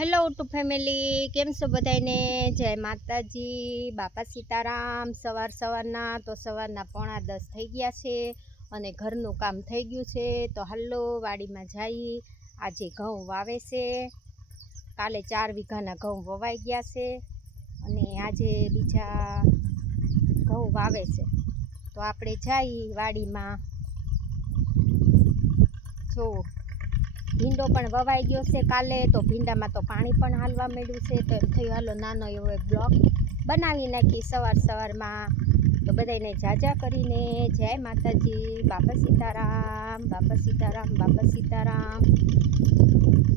Hello two family કેમ છો બધાને જય માતાજી. બાપા સીતારામ, સવાર સવારના, તો સવારના પોણા દસ થઈ ગયા છે અને ઘરનું કામ થઈ ગયું છે. તો હલ્લો વાડીમાં જઈ આજે ઘઉં વાવે છે. કાલે ચાર વીઘાના ઘઉં વવાઈ ગયા છે અને આજે બીજા ઘઉં વાવે છે. તો આપણે જઈ વાડીમાં. જો ભીંડો પણ વવાઈ ગયો છે કાલે, તો ભીંડામાં તો પાણી પણ હાલવા માંડ્યું છે, તો એમ થયું હાલો નાનો એવો એક બ્લોક બનાવી નાખી સવાર સવારમાં. તો બધાને જાજા કરીને જય માતાજી, બાપા સીતારામ બાપા સીતારામ બાપા સીતારામ.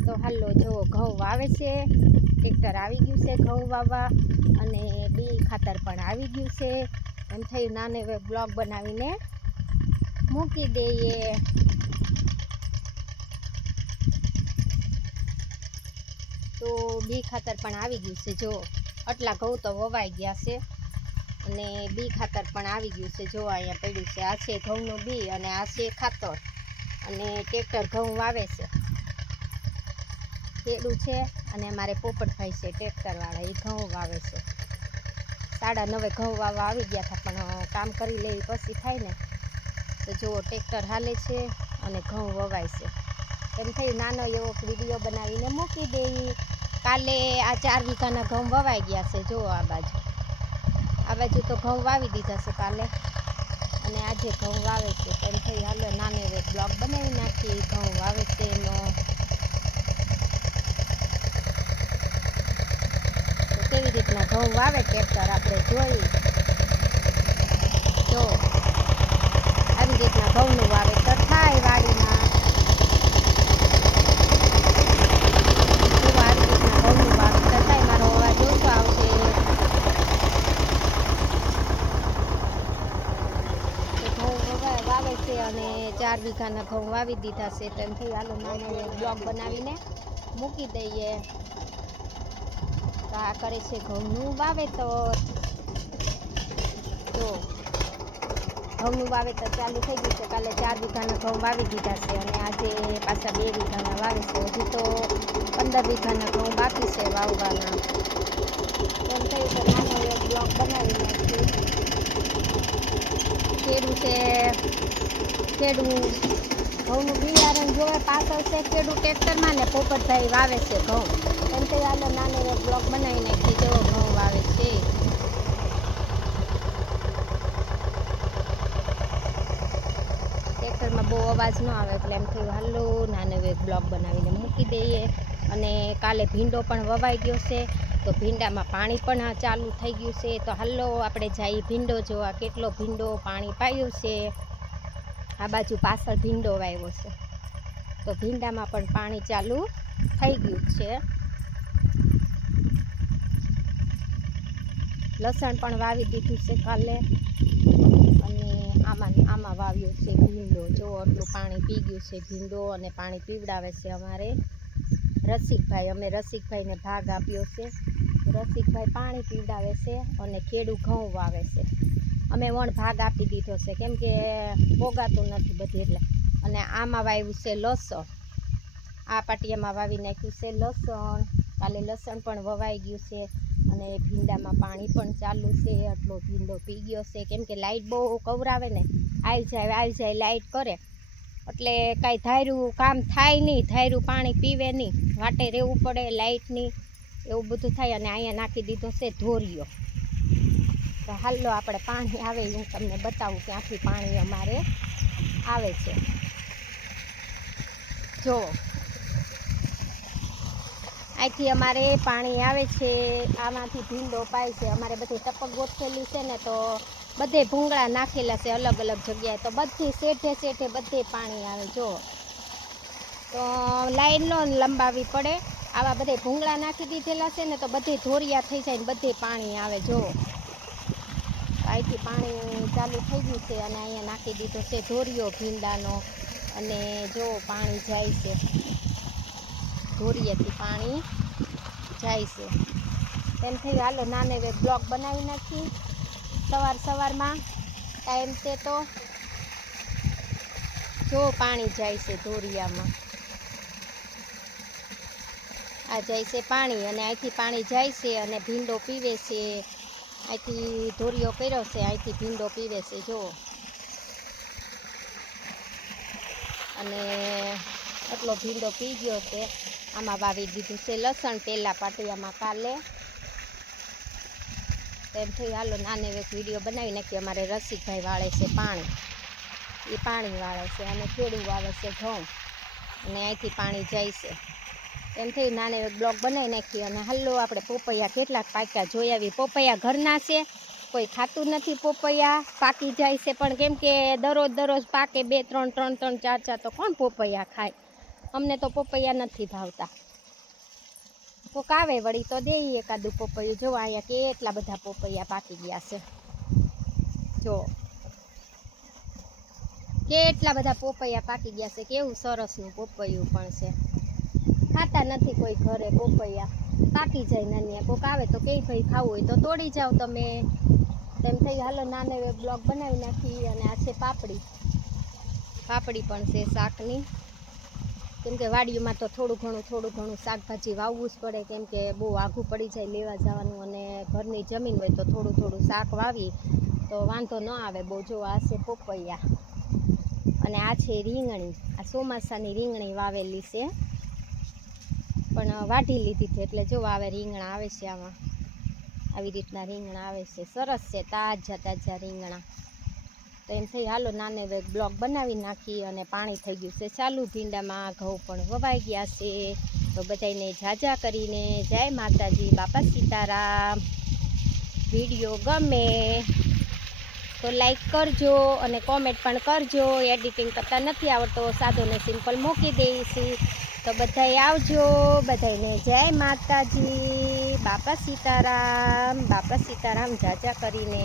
તો હાલો જો ઘઉં વાવે છે ટ્રેક્ટર આવી ગયું છે ઘઉં વાવવા અને બી ખાતર પણ આવી ગયું છે. એમ થયું નાનો એવો બ્લોક બનાવીને મૂકી દઈએ. તો બી ખાતર પણ આવી ગયું છે. જો, આટલા ઘઉં તો વવાઈ ગયા છે અને બી ખાતર પણ આવી ગયું છે. જો, અહીંયા પડ્યું છે. આ છે ઘઉંનું બી અને આ છે ખાતર. અને ટ્રેક્ટર ઘઉં વાવે છે. પેલું છે અને મારે પોપટભાઈ છે ટ્રેક્ટરવાળા એ ઘઉં વાવે છે. સાડા નવે ઘઉં વાવવા આવી ગયા હતા, પણ કામ કરી લેવી પછી થાય ને. તો જુઓ ટ્રેક્ટર હાલે છે અને ઘઉં વવાય છે. એમ થયું, નાનો એવો વીડિયો બનાવીને મૂકી દઈ કાલે આ ચાર વીઘાના ઘઉં વવાઈ ગયા છે જો આ બાજુ. આ બાજુ તો ઘઉં વાવી દીધા છે કાલે. અને આજે ઘઉં વાવે છે, તેમ થઈ હાલો નાને એવો બ્લોગ બનાવી નાખીએ, ઘઉં વાવે છે એનો. કેવી રીતના ઘઉં વાવે ટ્રેક્ટર આપણે જોઈ જો, આવી રીતના ઘઉંનું વાવેતર થાય વાડીમાં જો આવી રીતના ઘઉંનું વાવેતર થાય મારો અવાજ ઓછો આવશે તો ઘઉં વવા- વાવે છે અને ચાર વીઘાના ઘઉં વાવી દીધા છે. તો એમ થઈ હાલો નાનો બ્લોક બનાવીને મૂકી દઈએ. તો આ કરે છે ઘઉંનું વાવેતર. જો, ઘઉંનું વાવેતર ચાલુ થઈ ગયું છે. કાલે ચાર વીઘાના ઘઉં વાવી દીધા છે અને આજે પાછા બે વીઘાના વાવે છે. હજી તો પંદર વીઘાના ઘઉં બાકી છે વાવવાના. એમ થયું તો નાનો એક બ્લોક બનાવી નાખ્યું ખેડૂ છે ખેડૂ ઘઉંનું બિયારણ જોવે પાછળ છે ખેડૂ ટ્રેક્ટરમાં ને પોપટભાઈ વાવે છે ઘઉં. એમ થયું હાલો નાનો બ્લોક બનાવી નાખી જેવો ઘઉં વાવે છે. ટ્રેક્ટરમાં બહુ અવાજ ન આવે એટલે એમ થયું, હાલો, નાનો એક બ્લોક બનાવીને મૂકી દઈએ. અને કાલે ભીંડો પણ વવાઈ ગયો છે. તો ભીંડામાં પાણી પણ ચાલુ થઈ ગયું છે. તો હાલો આપણે જઈએ ભીંડો જોવા. કેટલો ભીંડો પાણી પાયું છે. આ બાજુ પાછળ ભીંડો વાવ્યો છે. તો ભીંડામાં પણ પાણી ચાલુ થઈ ગયું છે. લસણ પણ વાવી દીધું છે કાલે. અને આમાં આમાં વાવ્યો છે ભીંડો. જો આટલું પાણી પી ગયું છે ભીંડો અને પાણી પીવડાવે છે અમારે. રસિકભાઈ, અમે રસિકભાઈને ભાગ આપ્યો છે. રસિકભાઈ પાણી પીવડાવે છે અને ખેડૂ ઘઉં વાવે છે. અમે વણ ભાગ આપી દીધો છે. કેમ કે પોગાતું નથી બધી એટલે. અને આમાં વાવ્યું છે લસણ. આ પાટિયામાં વાવી નાખ્યું છે લસણ. કાલે લસણ પણ વવાઈ ગયું છે અને ભીંડામાં પાણી પણ ચાલુ છે. આટલો ભીંડો પી ગયો છે. કેમ કે લાઇટ બહુ કવરાવે ને. આવી જાય આવી જાય લાઇટ કરે. એટલે કાંઈ ધાર્યું કામ થાય નહીં, ધાર્યું પાણી પીવે નહીં, વાટે રહેવું પડે લાઇટની એવું બધું થાય અને અહીંયા નાખી દીધો છે ધોરિયો. તો હાલો આપણે પાણી આવે, હું તમને બતાવું ક્યાંથી પાણી અમારે આવે છે. જો અહીંથી અમારે પાણી આવે છે, આમાંથી ભીંડો પાય છે, અમારે બધી ટપક ગોઠવેલી છે ને તો બધે ભૂંગળા નાખેલા છે અલગ અલગ જગ્યાએ. તો બધી શેઠે શેઠે બધે પાણી આવે, જો. તો લાઈન નો લંબાવી પડે. આવા બધે ભૂંગળા નાખી દીધેલા છે ને, તો બધે ધોરિયા થઈ જાય ને બધે પાણી આવે, જો. અહીંથી પાણી ચાલુ થઈ ગયું છે અને અહીંયા નાખી દીધો છે ધોરિયો, ભીંડાનો. અને જો પાણી જાય છે. ધોરિયેથી પાણી જાય છે. તેમ થઈ હાલો, નાને હવે બ્લોક બનાવી નાખી સવાર સવારમાં ટાઈમ છે તો જો પાણી જાય છે ધોરિયામાં. આ જાય છે પાણી અને અહીંથી પાણી જાય છે અને ભીંડો પીવે છે. અહીંથી ધોરિયો કર્યો છે અહીંથી ભીંડો પીવે છે જુઓ અને એટલો ભીંડો પી ગયો છે. આમાં વાવી દીધું છે લસણ પહેલાં પાટિયામાં કાલે તેમ થઈ હાલો, નાને એક વીડિયો બનાવી નાખીએ. અમારે રસિકભાઈ વાળે છે પાણી. એ પાણી વાળે છે અને ખેડૂ વાવે છે ઘઉં. અને અહીંથી પાણી જાય છે. એમ થઈ નાને એક બ્લોક બનાવી નાખી અને હાલો, આપણે પોપૈયા કેટલાક પાક્યા જોઈ આવી પોપૈયા ઘરના છે, કોઈ ખાતું નથી પોપૈયા. પાકી જાય છે, પણ કેમ કે દરરોજ દરરોજ પાકે બે, ત્રણ ત્રણ ત્રણ, ચાર ચાર તો કોણ પોપૈયા ખાય? અમને તો પોપૈયા નથી ભાવતા. કોક આવે વળી તો દે એકાદું પોપૈયું. જો અહીંયા કેટલા બધા પોપૈયા પાકી ગયા છે. જો. કેટલા બધા પોપૈયા પાકી ગયા છે. કેવું સરસનું પોપૈયું પણ છે. ખાતા નથી કોઈ ઘરે પોપૈયા. પાકી જાય નાની કોક આવે તો કે ભાઈ ખાવું હોય તો તોડી જાઓ તમે. તેમ થઈ હાલો નાનો બ્લોક બનાવી નાખી અને આ છે પાપડી. પાપડી પણ છે શાકની. કેમ કે વાડીઓમાં તો થોડું ઘણું થોડું ઘણું શાકભાજી વાવવું જ પડે. કેમ કે બહુ આઘું પડી જાય લેવા જવાનું અને ઘરની જમીન હોય તો થોડું થોડું શાક વાવી તો વાંધો ન આવે. બહુ જો આ છે પોપૈયા. અને આ છે રીંગણી. આ ચોમાસાની રીંગણી વાવેલી છે. પણ વાઢી લીધી છે એટલે જો આવે રીંગણા આવે છે આમાં. આવી રીતના રીંગણા આવે છે. સરસ છે, તાજા તાજા રીંગણા. તો એમ થઈ, હાલો નાને બ્લોક બનાવી નાખી અને પાણી થઈ ગયું છે. ચાલુ ભીંડામાં ઘઉં પણ વવાઈ ગયા છે. તો બધાને જાજા કરીને જય માતાજી, બાપા સીતારામ. વીડિયો ગમે તો લાઈક કરજો અને કોમેન્ટ પણ કરજો. એડિટિંગ કરતાં નથી આવડતો સાદોને સિમ્પલ મૂકી દઈશું. તો બધાએ આવજો. બધાને જય માતાજી, બાપા સીતારામ. બાપા સીતારામ જાજા કરીને